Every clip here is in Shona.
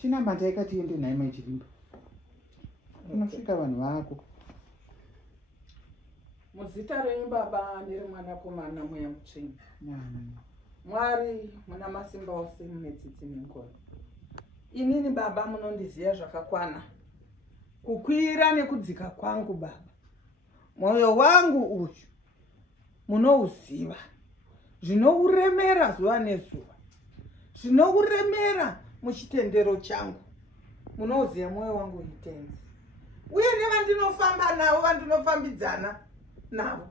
china mata ikatiende naye maichirimba unosvika vanhu vako muzita renyu baba neремwanakomana mweya mutsvene. Mwari muna masimba ose mune tsitsi nenkoni. Inini baba munondiziva zvakakwana kukwira nekudzika kwangu baba. Mwoyo wangu uyu munouziva zvinouremera zuva nezuva, zvinouremera muchitendero changu. Munouziva mwoyo wangu itenzi uye nevandinofamba navo, vandinofambidzana navo,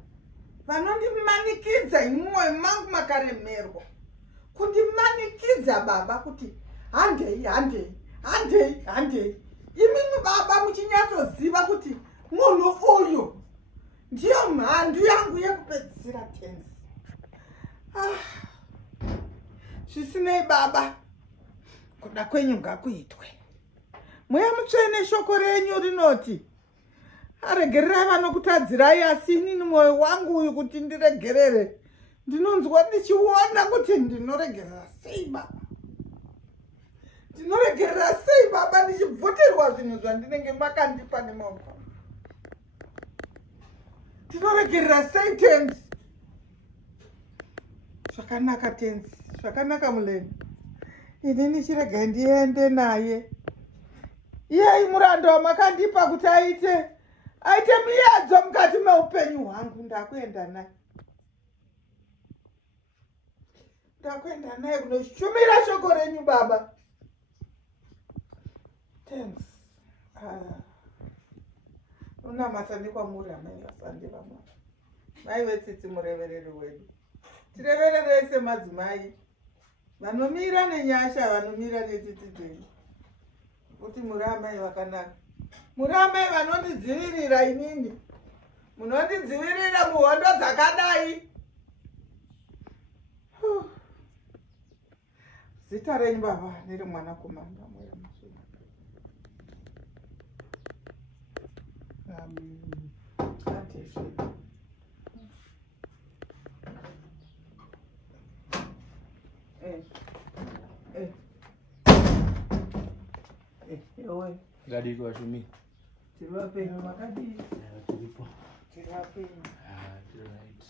vanondimanikidza mumwoyo mangu makaremerwa, kundimanikidza baba kuti handei handei handei handei. Imimi baba muchinyatsoziva kuti munhu uyu ndiyo mhandu yangu yekupedzisira tenzi. Zvisinei baba, kuda kwenyu ngakuitwe. Mweya mutsvene shoko renyu rinoti aregererai vanokutadzirai, asi inini mwoyo wangu uyu kuti ndiregerere ndinonzwa ndichiona kuti ndinoregerera sei baba. Ndinoregerera sei baba ndichibvutirwa zvinhu zvandinenge makandipa nemaoko. Ndinoregerera sei tenzi. Zvakanaka tenzi, zvakanaka muleni. Inini chiregai ndiende naye. Iyai muranda wamakandipa kuti aite miyedzo mukati meupenyu hwangu. Ndakuenda naye. Ndakuenda naye kunoshumira shoko renyu baba. Thanks. Unamata ndikwamuri amai vasandira mwana. Mai vetsitsi murevereri wedu. Tireverere semadzimai vanomira nenyasha, vanomira netsitsi dzenyu. Kuti muri amai vakanaka. Muri amai vanondidzivirira inini. Munondidzivirira muhondo dzakadai. Zita renyu baba neремwanakomana mweya mutsvene. Amen. Gadi kwa shumi. Tiriwape makadi. Tiripo. Tiriwape. Right.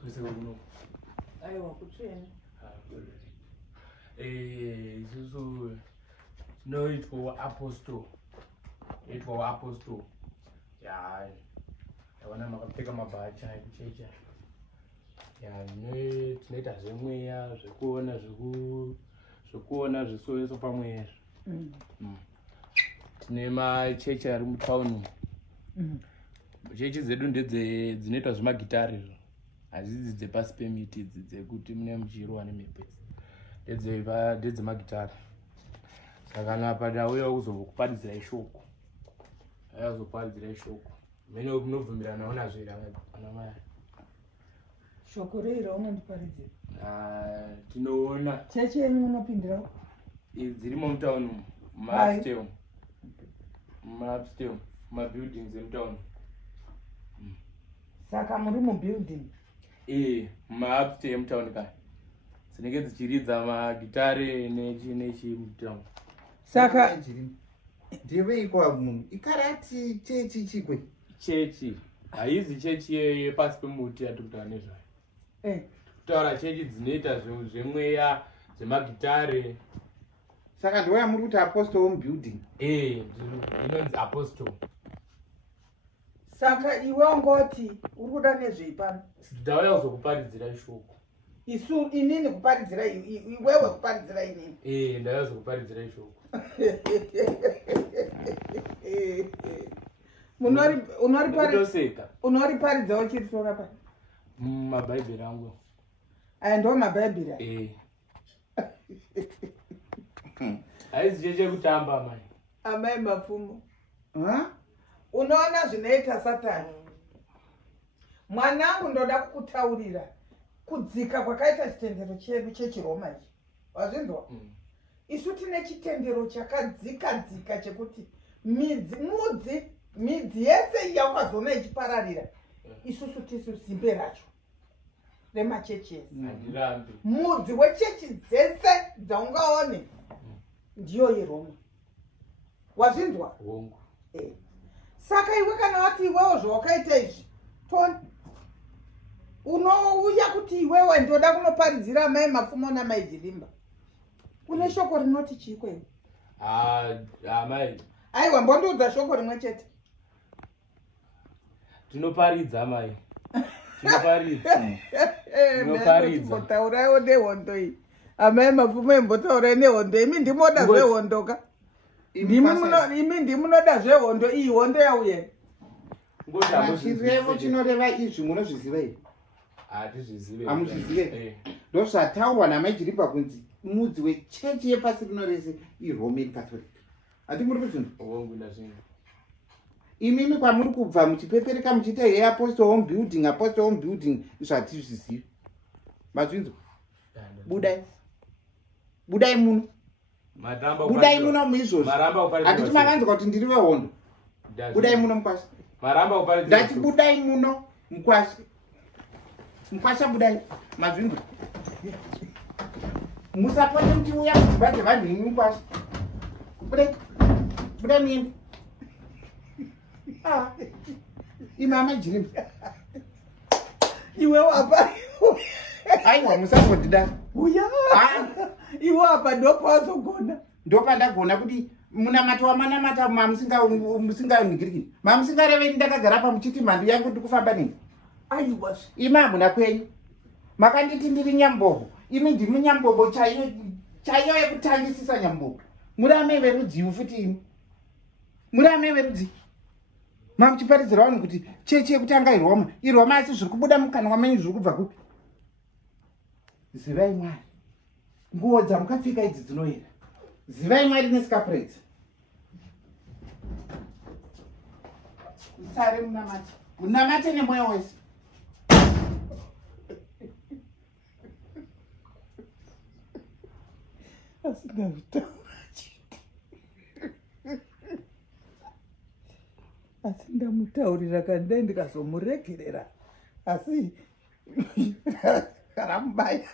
Kwese kuno. Aiwa kutsvene. Isusu noitwa apostle. Itwa apostle. Ya. Yavana makapfeka mabhacha ekuchecha. Ya, tinoita zvemweya, zvekuona zvekuona zvisoyeso pamweya. Tine machechi ari mutauno. Chechi dzedu dzinoitwa zvemagitari izvo. Hadzidzi dzepasi pemiti, dzekuti mune muchirwa nemhepo. Ndedzemagitari. Saka napa ndauya kuzokuparidzirai shoko. Kuzoparidzirai shoko. Mene munobvumirana nawo nazvo here ana mai? Shoko rei raunondiparidzira? Tinoona. Chechi yenyu munopindira? Dzirimo mutauno, mumaupstairs. Mumaupstairs, mumabuildings emutauno. Saka muri mubuilding? Mumaupstairs emutauno kaya. Dzinenge dzichiridza magitare nechi mutauno. Saka ndiveikwa munhu ikarati chechi chikwe. Chechi haizi chechi yepasi pemuti yatikutaura nezvayo. Kutaura chechi dzinoita zvemweya, zvemagitare. Saka ndoya muri kuti apostle womubuilding? Inonzi apostle. Saka iwe ungoti uri kuda nezveipano? Ndauya kuzokuparidzira shoko. Isu inini kuparidzira iwewe kuparidzira inini? Ndauya kuzokuparidzira shoko. Unoriparidzawo chiri sora pa? Mabhaibheri angu. Aya ndo mabhaibheri? Haizi cheche kutamba mai. Amai mapfumo. Unoona zvinoita Satani. Mwanangu ndoda kukutaurira kudzika kwakaita chitendero chedu chechiroma ichi. Wazvinzwa? Isu tine chitendero chakadzika chekuti midzi yese yawakazoona ichipararira. Isusu tisu zimbe racho remachechi. Handirambi. Mudzi wechechi dzese dzaungaone ndiyo yeRoma. Wazvinzwa? hongu. Saka iwe kana wati iwewo zvawakaita izvi toni unouya kuti iwewe ndoda kunoparidzira amai Mapfumo namai Jirimba. Kune shoko rinoti chiko iwe? Amai. Aiwa, mbondiudza shoko rimwe chete. Tinoparidza amai. Tinoparidza. Tinoparidza. Taurawo nehondo iyi. Amai Mapfumo mbotaurai nehondo. Imi ndimoda zvehondo ka? Imi ndimunoda zvehondo iyi hondo yauye. Chirevo chinoreva izvi munozviziva here? Hatizvizive. Hamuzvizive? Ndozvataurwa namai Jirimba kunzi mudzi wechechi yepasi rino rese iRoman Catholic. Hati muri kuzvinzwa? Hongu ndazvinzwa. Imimi kwamuri kubva muchipepereka muchiita hey apostle home building zvatizvizive. Mazvinzwa? Budai muno. Budai muno muizvozvo. Handiti mavanzwa kuti ndiri vehondo. Budai muno mukwasha. Maramba uparidza. Ndati budai muno mukwasha. Mukwasha budai. Mazvinzwa? Musapone muchiuya kudzimba dzevanhu imi mukwasha. Budai muende. Imama Jirimba. Iwe apa? Aiwa musazodida. Uya. Iwe apa ndopazogona. Ndopandagona kuti munamata wamanamata musinganingiriki. Mamusingareveni ndakagara pamuchiti mhandu yangu ndikufamba nini? Aiwa. Imi hamuna kwenyu. Makanditi ndiri Nyambobo. Imi ndimi Nyambobo chaiyo yekutangisisa Nyambobo. Muri amai verudzi futi imi. Muri amai verudzi. Mamuchiparidzira vanhu kuti chechi yekutanga iRoma asi zviri kubuda mukanwa menyu zviri kubva kupi? Zivai Mwari. Nguo dzamukapfeka idzi dzinoyera. Zivai Mwari nesikapuredza. Usare munamate. Munamate nemwoyo wese. Asi ndamutaurira kandai ndikazomuregerera asi karamubaya.